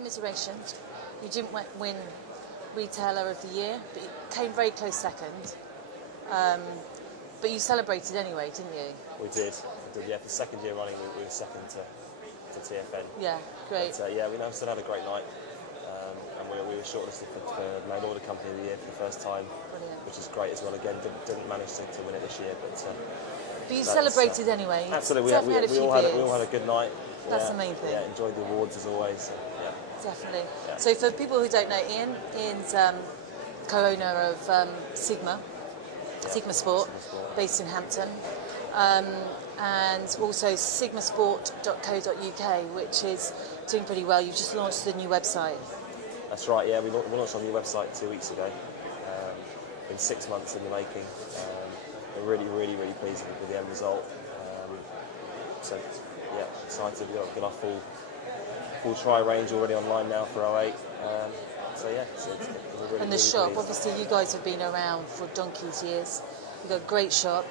commiserations. You didn't win Retailer of the Year, but you came very close second. But you celebrated anyway, didn't you? We did. Yeah. For the second year running, we were second to TFN. Yeah, great. But, yeah, we still had a great night. And we were shortlisted for Mail Order Company of the Year for the first time. Brilliant. Which is great as well. Again, didn't manage to win it this year, but you celebrated anyway. Absolutely, we all had a good night. That's the main thing. Yeah, enjoyed the awards as always. So, yeah. Definitely. Yeah. So for people who don't know, Ian's co-owner of Sigma Sport, based in Hampton, and also sigmasport.co.uk, which is doing pretty well. You've just launched the new website. That's right. Yeah, we launched our new website 2 weeks ago. Been 6 months in the making. We're really pleased with the end result. So yeah, excited. We've got our full try range already online now for 08. So yeah, we're really, and the shop, pleased. Obviously you guys have been around for donkey's years. You've got a great shop,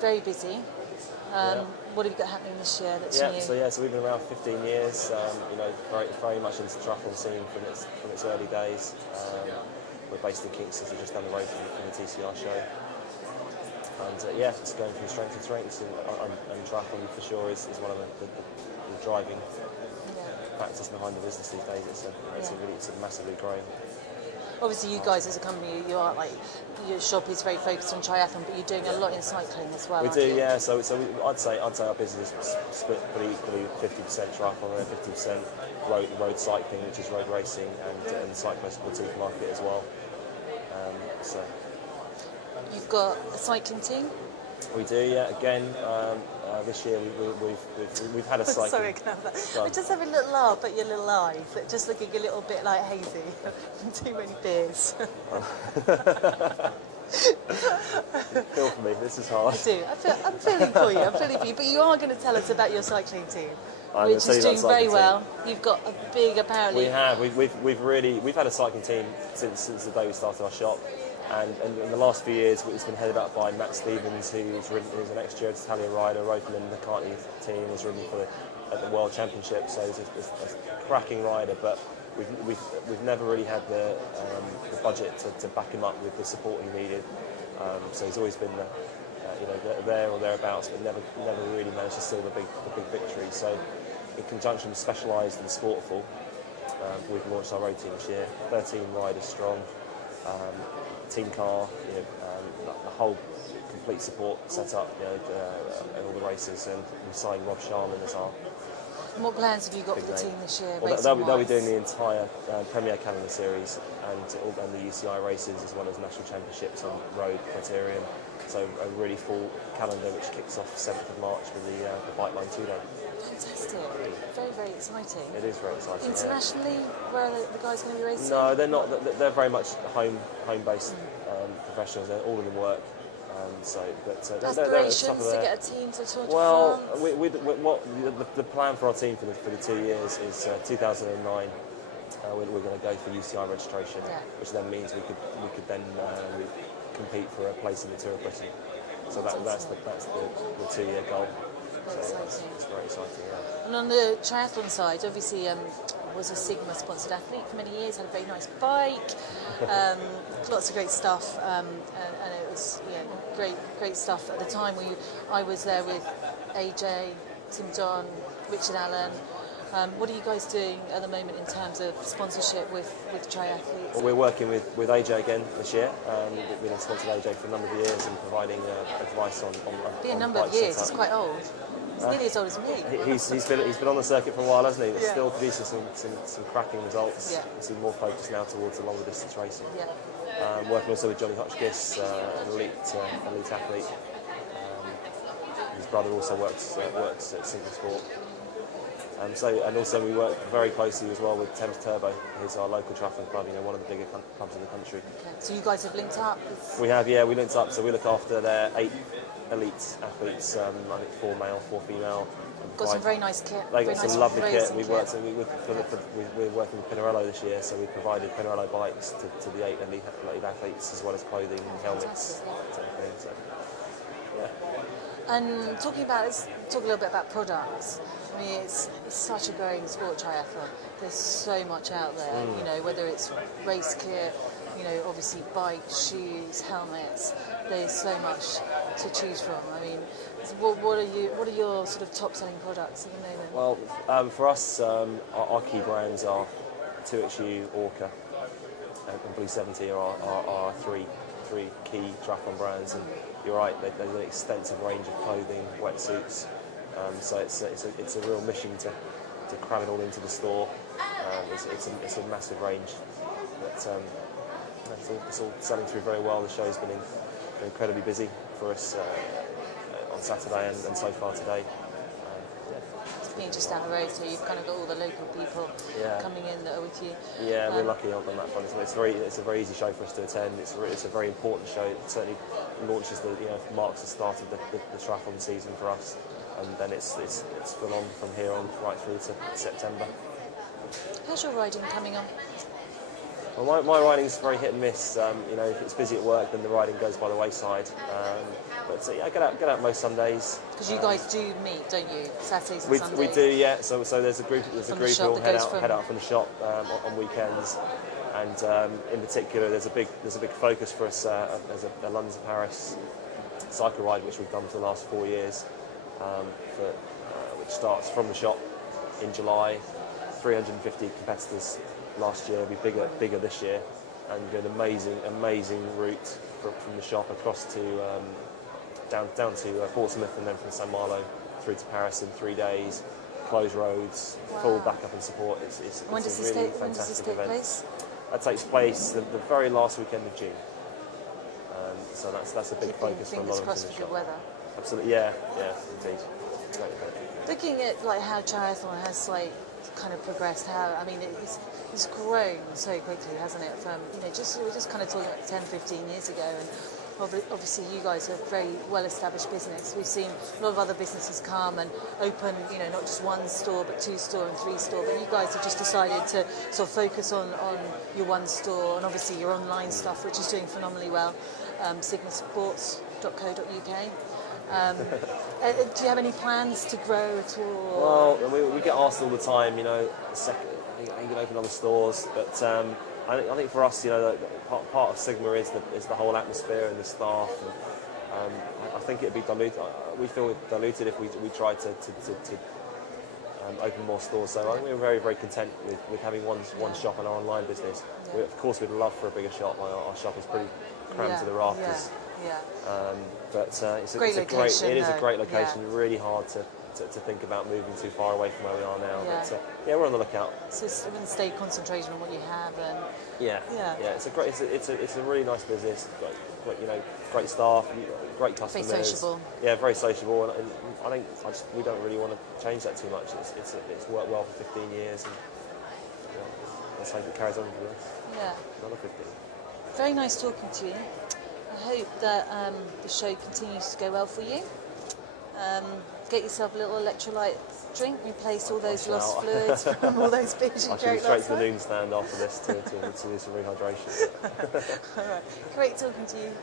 very busy. What have you got happening this year that's new? So we've been around 15 years. Very much into the triathlon scene from its early days. We're based in Kingston, so just down the road from the TCR show. And it's going from strength to strength, and triathlon for sure is one of the driving factors behind the business these days. It's massively growing. Obviously, you guys as a company, your shop is very focused on triathlon, but you're doing a lot in cycling as well. We do, yeah. So I'd say our business is split pretty equally, 50% triathlon and 50% road cycling, which is road racing, and the cyclist boutique market as well. You've got a cycling team? We do, yeah. Again, this year we've had a cycling. Sorry, can I have that? I just have a little laugh at your little eyes, just looking a little bit like hazy from too many beers. Feel for me, this is hard. I do. I'm feeling for you. But you are going to tell us about your cycling team, which is doing very well. You've got a big, apparently. We have. We've had a cycling team since the day we started our shop. And in the last few years, it's been headed up by Matt Stevens, who's an ex-Giro d'Italia rider, rode for the McCartney team, was ridden at the World Championship, so he's a cracking rider. But we've never really had the budget to back him up with the support he needed. So he's always been there or thereabouts, but never really managed to seal the big victory. So in conjunction with Specialised and Sportful, we've launched our road team this year, 13 riders strong. Team car, the whole complete support set up, all the races, and we signed Rob Sharman as our. And what plans have you got for the team this year? Well, they'll be doing the entire Premier Calendar Series and the UCI races, as well as national championships on road criterium. So a really full calendar, which kicks off 7th of March with the Bike Line 2 Day. Fantastic. Very, very exciting. It is very exciting. Internationally, where are the guys going to be racing? No, they're not. They're very much home-based professionals. They're all in the work. Aspirations to get a team to Tour de France? The plan for our team for the 2 years is 2009. We're going to go for UCI registration, which then means we could then compete for a place in the Tour of Britain. So that's the 2-year goal. It's very exciting, yeah. And on the triathlon side, obviously, was a Sigma sponsored athlete for many years, had a very nice bike, lots of great stuff, and it was great stuff at the time. I was there with AJ, Tim John, Richard Allen. What are you guys doing at the moment in terms of sponsorship with triathletes? Well, we're working with AJ again this year. We've been sponsored AJ for a number of years and providing advice on a number of years, it's quite old. He's nearly as old as me. He's been on the circuit for a while, hasn't he? But still producing some cracking results. Yeah. He's more focused now towards the longer distance racing. Yeah. Working also with Johnny Hotchkiss, an elite athlete. His brother also works at Single Sport. And also we work very closely as well with Thames Turbo, who's our local triathlon club, one of the bigger clubs in the country. Okay. So you guys have linked up? We have, yeah, we linked up. So we look after their 8 elite athletes, I think 4 male, 4 female. Got some very nice kit. They got some lovely kit. We're working with Pinarello this year, so we provided Pinarello bikes to the 8 elite athletes, as well as clothing, helmets, sort of thing. So, yeah. And let's talk a little bit about products. I mean, it's such a growing sport, triathlon. There's so much out there, you know, whether it's race gear, you know, obviously bikes, shoes, helmets. There's so much to choose from. I mean, what are your sort of top selling products at the moment? Well, for us, our key brands are 2XU, Orca, and Blue 70 are our three key triathlon brands. And you're right, there's an extensive range of clothing, wetsuits. So it's a real mission to cram it all into the store. It's a massive range, but it's all selling through very well. The show's been incredibly busy for us on Saturday and so far today. Being just down the road, so you've kind of got all the local people coming in that are with you. Yeah, we're lucky on that front. It's a very easy show for us to attend. It's a very important show. It certainly launches marks the start of the triathlon season for us, and then it's full on from here on right through to September. How's your riding coming on? Well, my riding's very hit and miss. If it's busy at work, then the riding goes by the wayside. But I get out most Sundays. Because you guys do meet, don't you? Saturdays and we Sundays. We do, yeah. So there's a group who'll head out from the shop on weekends, and in particular there's a big focus for us. There's a London to Paris cycle ride which we've done for the last 4 years, which starts from the shop in July. 350 competitors last year. It'll be bigger this year, and an amazing route from the shop across to down to Portsmouth, and then from St Malo through to Paris in 3 days. Closed roads, full backup and support. It's a really fantastic event. Place? That takes place the very last weekend of June. So that's a big focus for a lot of us in the shop. Good weather. Absolutely, yeah, indeed. Great event. Looking at like how triathlon has kind of progressed, it's grown so quickly, hasn't it? From we were just kind of talking about 10, 15 years ago, and obviously you guys are a very well-established business. We've seen a lot of other businesses come and open, not just one store, but 2 store and 3 store. But you guys have just decided to sort of focus on your one store and obviously your online stuff, which is doing phenomenally well. sigmasports.co.uk. Do you have any plans to grow at all? Well, we get asked all the time, you can open other stores, but I think for us, part of Sigma is the whole atmosphere and the staff. And, I think it'd be diluted. We feel diluted if we tried to open more stores. So I think we're very, very content with having one shop in our online business. Yeah. Of course, we'd love for a bigger shop. Our shop is pretty crammed to the rafters. Yeah. But it's a great location. Really hard to think about moving too far away from where we are now. Yeah. But we're on the lookout. So stay concentrated on what you have, and it's a really nice business. Great staff, great customers. Very sociable. Yeah, very sociable, and I think we don't really want to change that too much. It's worked well for 15 years, and let's hope it carries on for another 15. Very nice talking to you. I hope that the show continues to go well for you. Get yourself a little electrolyte drink, replace all those lost fluids from all those beers you drank last night. I should be straight to the noon stand after this to do some rehydration. All right. Great talking to you.